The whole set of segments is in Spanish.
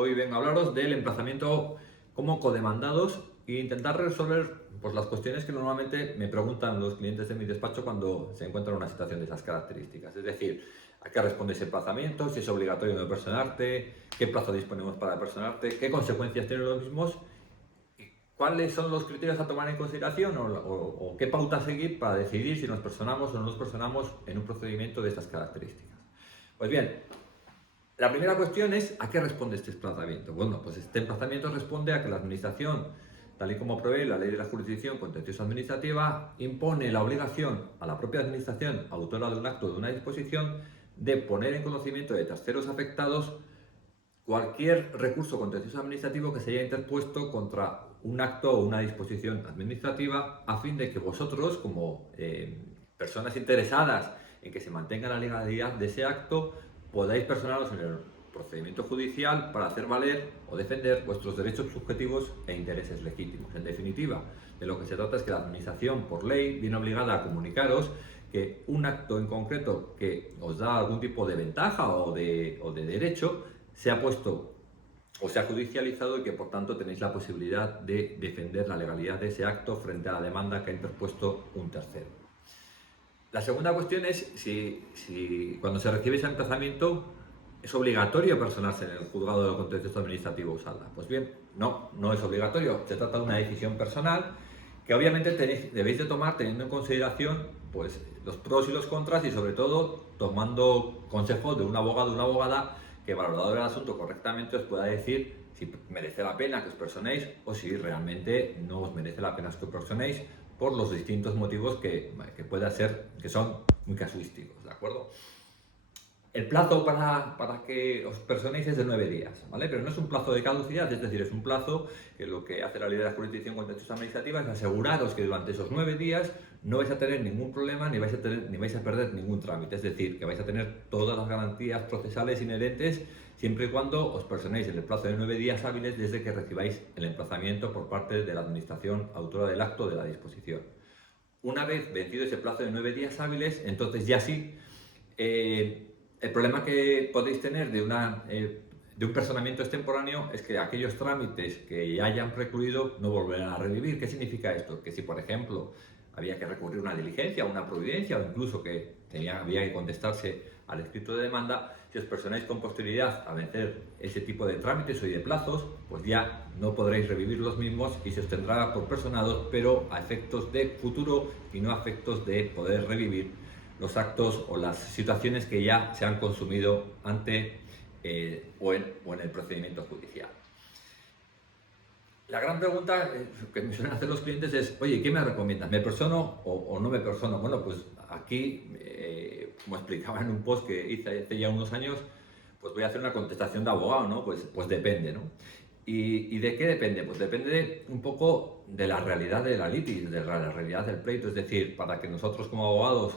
Hoy vengo a hablaros del emplazamiento como codemandados e intentar resolver pues, las cuestiones que normalmente me preguntan los clientes de mi despacho cuando se encuentran en una situación de esas características. Es decir, ¿a qué responde ese emplazamiento? ¿Si es obligatorio no personarte? ¿Qué plazo disponemos para personarte? ¿Qué consecuencias tienen los mismos? ¿Cuáles son los criterios a tomar en consideración o qué pauta seguir para decidir si nos personamos o no nos personamos en un procedimiento de estas características? Pues bien, la primera cuestión es ¿a qué responde este emplazamiento? Bueno, pues este emplazamiento responde a que la Administración, tal y como prevé la Ley de la Jurisdicción Contencioso Administrativa, impone la obligación a la propia Administración, autora de un acto o de una disposición, de poner en conocimiento de terceros afectados cualquier recurso contencioso administrativo que se haya interpuesto contra un acto o una disposición administrativa a fin de que vosotros, como personas interesadas en que se mantenga la legalidad de ese acto, podáis personaros en el procedimiento judicial para hacer valer o defender vuestros derechos subjetivos e intereses legítimos. En definitiva, de lo que se trata es que la Administración, por ley, viene obligada a comunicaros que un acto en concreto que os da algún tipo de ventaja o de derecho se ha puesto o se ha judicializado y que por tanto tenéis la posibilidad de defender la legalidad de ese acto frente a la demanda que ha interpuesto un tercero. La segunda cuestión es si cuando se recibe ese emplazamiento es obligatorio personarse en el juzgado de lo contencioso administrativo usarla. Pues bien, no es obligatorio. Se trata de una decisión personal que obviamente debéis de tomar teniendo en consideración pues, los pros y los contras y sobre todo tomando consejo de un abogado o una abogada que valorado el asunto correctamente os pueda decir si merece la pena que os personéis o si realmente no os merece la pena que os personéis por los distintos motivos que pueda ser, que son muy casuísticos, ¿de acuerdo? El plazo para que os personéis es de 9 días, ¿vale? Pero no es un plazo de caducidad, es decir, es un plazo que lo que hace la Ley de la Jurisdicción Contencioso Administrativa es aseguraros que durante esos 9 días no vais a tener ningún problema ni vais a perder ningún trámite, es decir, que vais a tener todas las garantías procesales inherentes siempre y cuando os personéis en el plazo de 9 días hábiles desde que recibáis el emplazamiento por parte de la Administración autora del acto de la disposición. Una vez vencido ese plazo de 9 días hábiles, entonces ya sí, el problema que podéis tener de un personamiento extemporáneo es que aquellos trámites que ya hayan precluido no volverán a revivir. ¿Qué significa esto? Que si, por ejemplo, había que recurrir a una diligencia, una providencia o incluso que había que contestarse al escrito de demanda, si os personáis con posterioridad a vencer ese tipo de trámites o de plazos, pues ya no podréis revivir los mismos y se os tendrá por personados, pero a efectos de futuro y no a efectos de poder revivir los actos o las situaciones que ya se han consumido ante o en el procedimiento judicial. La gran pregunta que me suelen hacer los clientes es, oye, ¿qué me recomiendas? ¿Me persono o no me persono? Bueno, pues aquí, como explicaba en un post que hice hace ya unos años, pues voy a hacer una contestación de abogado, ¿no? Pues depende, ¿no? ¿Y de qué depende? Pues depende un poco de la realidad de la litis, de la realidad del pleito. Es decir, para que nosotros como abogados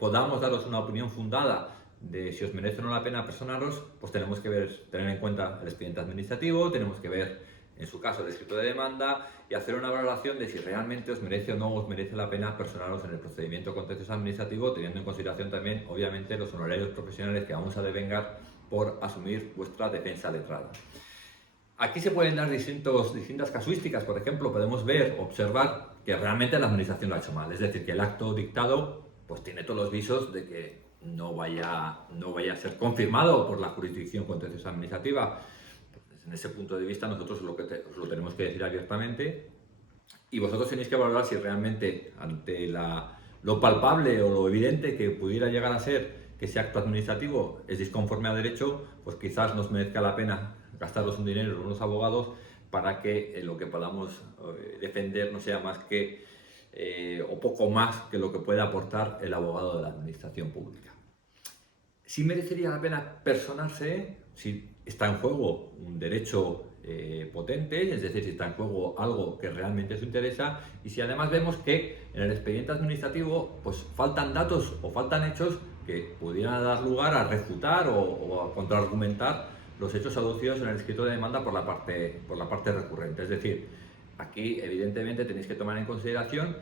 podamos daros una opinión fundada de si os merece o no la pena personaros, pues tenemos que tener en cuenta el expediente administrativo, tenemos que ver, en su caso, el escrito de demanda y hacer una valoración de si realmente os merece o no os merece la pena personaros en el procedimiento contencioso administrativo, teniendo en consideración también, obviamente, los honorarios profesionales que vamos a devengar por asumir vuestra defensa letrada. Aquí se pueden dar distintas casuísticas. Por ejemplo, podemos observar que realmente la administración lo ha hecho mal. Es decir, que el acto dictado pues tiene todos los visos de que no vaya a ser confirmado por la jurisdicción contenciosa administrativa. Entonces, en ese punto de vista, nosotros os lo tenemos que decir abiertamente y vosotros tenéis que valorar si realmente ante lo palpable o lo evidente que pudiera llegar a ser que ese acto administrativo es disconforme a derecho, pues quizás nos merezca la pena gastaros un dinero en unos abogados para que lo que podamos defender no sea más que o poco más que lo que puede aportar el abogado de la administración pública. Si merecería la pena personarse, si está en juego un derecho potente, es decir, si está en juego algo que realmente os interesa y si además vemos que en el expediente administrativo pues faltan datos o faltan hechos que pudieran dar lugar a refutar o a contraargumentar los hechos aducidos en el escrito de demanda por la parte recurrente. Es decir, aquí evidentemente tenéis que tomar en consideración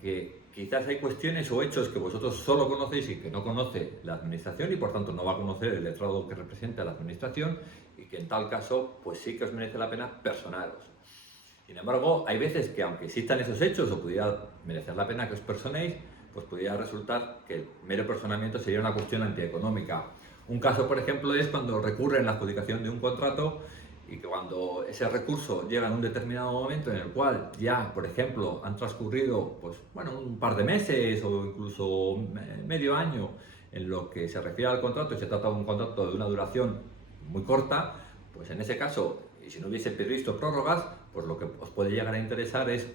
que quizás hay cuestiones o hechos que vosotros solo conocéis y que no conoce la administración y por tanto no va a conocer el letrado que representa a la administración y que en tal caso pues sí que os merece la pena personaros. Sin embargo, hay veces que aunque existan esos hechos o pudiera merecer la pena que os personéis, pues pudiera resultar que el mero personamiento sería una cuestión antieconómica. Un caso, por ejemplo, es cuando recurren la adjudicación de un contrato y que cuando ese recurso llega en un determinado momento en el cual ya, por ejemplo, han transcurrido pues, bueno, un par de meses o incluso medio año en lo que se refiere al contrato y se trata de un contrato de una duración muy corta, pues en ese caso, y si no hubiese previsto prórrogas, pues lo que os puede llegar a interesar es,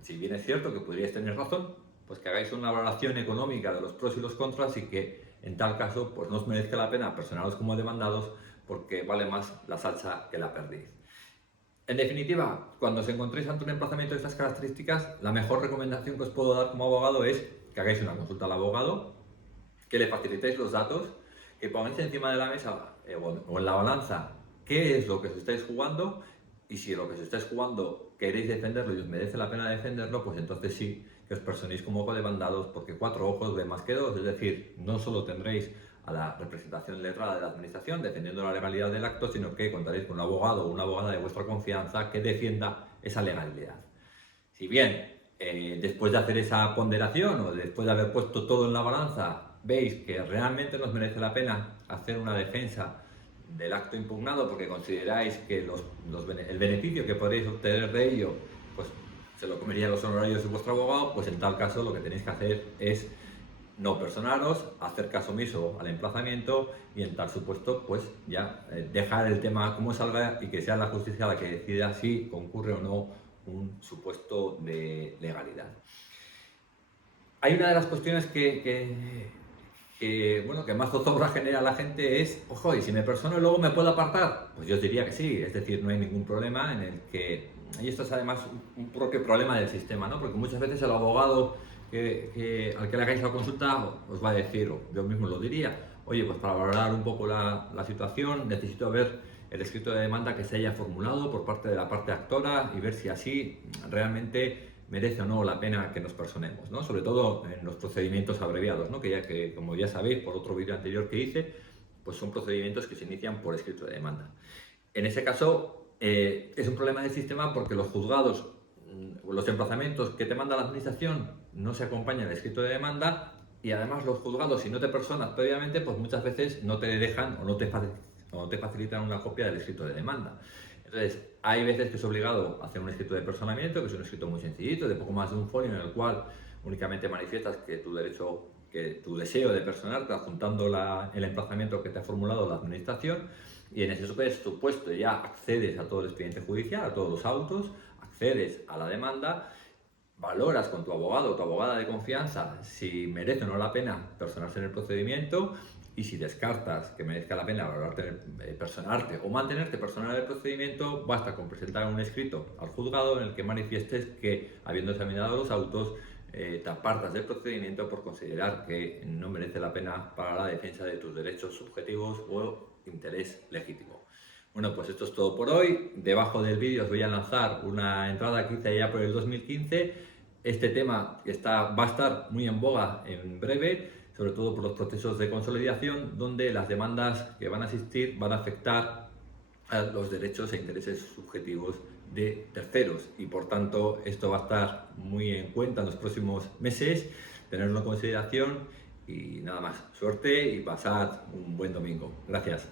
si bien es cierto que podríais tener razón, pues que hagáis una valoración económica de los pros y los contras y que en tal caso pues no os merezca la pena personaros como demandados porque vale más la salsa que la perdiz. En definitiva, cuando os encontréis ante un emplazamiento de estas características, la mejor recomendación que os puedo dar como abogado es que hagáis una consulta al abogado, que le facilitéis los datos, que pongáis encima de la mesa o en la balanza qué es lo que os estáis jugando y si lo que os estáis jugando queréis defenderlo y os merece la pena defenderlo, pues entonces sí que os personéis como codemandados porque 4 ojos ven más que 2, es decir, no solo tendréis a la representación letrada de la administración defendiendo la legalidad del acto, sino que contaréis con un abogado o una abogada de vuestra confianza que defienda esa legalidad. Si bien después de hacer esa ponderación o después de haber puesto todo en la balanza, veis que realmente nos merece la pena hacer una defensa del acto impugnado porque consideráis que el beneficio que podréis obtener de ello pues se lo comerían los honorarios de vuestro abogado, pues en tal caso lo que tenéis que hacer es no personaros, hacer caso omiso al emplazamiento y en tal supuesto pues ya dejar el tema como salga y que sea la justicia la que decida si concurre o no un supuesto de legalidad. Hay una de las cuestiones que más zozobra genera a la gente es, ojo, y si me persono y luego me puedo apartar, pues yo os diría que sí, es decir, no hay ningún problema en el que, y esto es además un propio problema del sistema, ¿no? Porque muchas veces el abogado al que le hagáis la consulta os va a decir, o yo mismo lo diría, oye, pues para valorar un poco la situación necesito ver el escrito de demanda que se haya formulado por parte de la parte actora y ver si así realmente merece o no la pena que nos personemos, ¿no? Sobre todo en los procedimientos abreviados, ¿no? que como ya sabéis por otro vídeo anterior que hice, pues son procedimientos que se inician por escrito de demanda. En ese caso es un problema del sistema porque los juzgados, los emplazamientos que te manda la administración no se acompañan del escrito de demanda y además los juzgados, si no te personas previamente, pues muchas veces no te dejan o no te facilitan una copia del escrito de demanda. Entonces, hay veces que es obligado a hacer un escrito de personamiento, que es un escrito muy sencillito, de poco más de un folio, en el cual únicamente manifiestas que tu deseo de personarte adjuntando el emplazamiento que te ha formulado la administración, y en ese supuesto ya accedes a todo el expediente judicial, a todos los autos, accedes a la demanda, valoras con tu abogado o tu abogada de confianza si merece o no la pena personarse en el procedimiento y si descartas que merezca la pena personarte o mantenerte personal en el procedimiento, basta con presentar un escrito al juzgado en el que manifiestes que, habiendo examinado los autos, te apartas del procedimiento por considerar que no merece la pena para la defensa de tus derechos subjetivos o interés legítimo. Bueno, pues esto es todo por hoy. Debajo del vídeo os voy a lanzar una entrada que hice ya por el 2015. Este tema va a estar muy en boga en breve, sobre todo por los procesos de consolidación, donde las demandas que van a existir van a afectar a los derechos e intereses subjetivos de terceros y por tanto esto va a estar muy en cuenta en los próximos meses, tenerlo en consideración y nada más. Suerte y pasad un buen domingo. Gracias.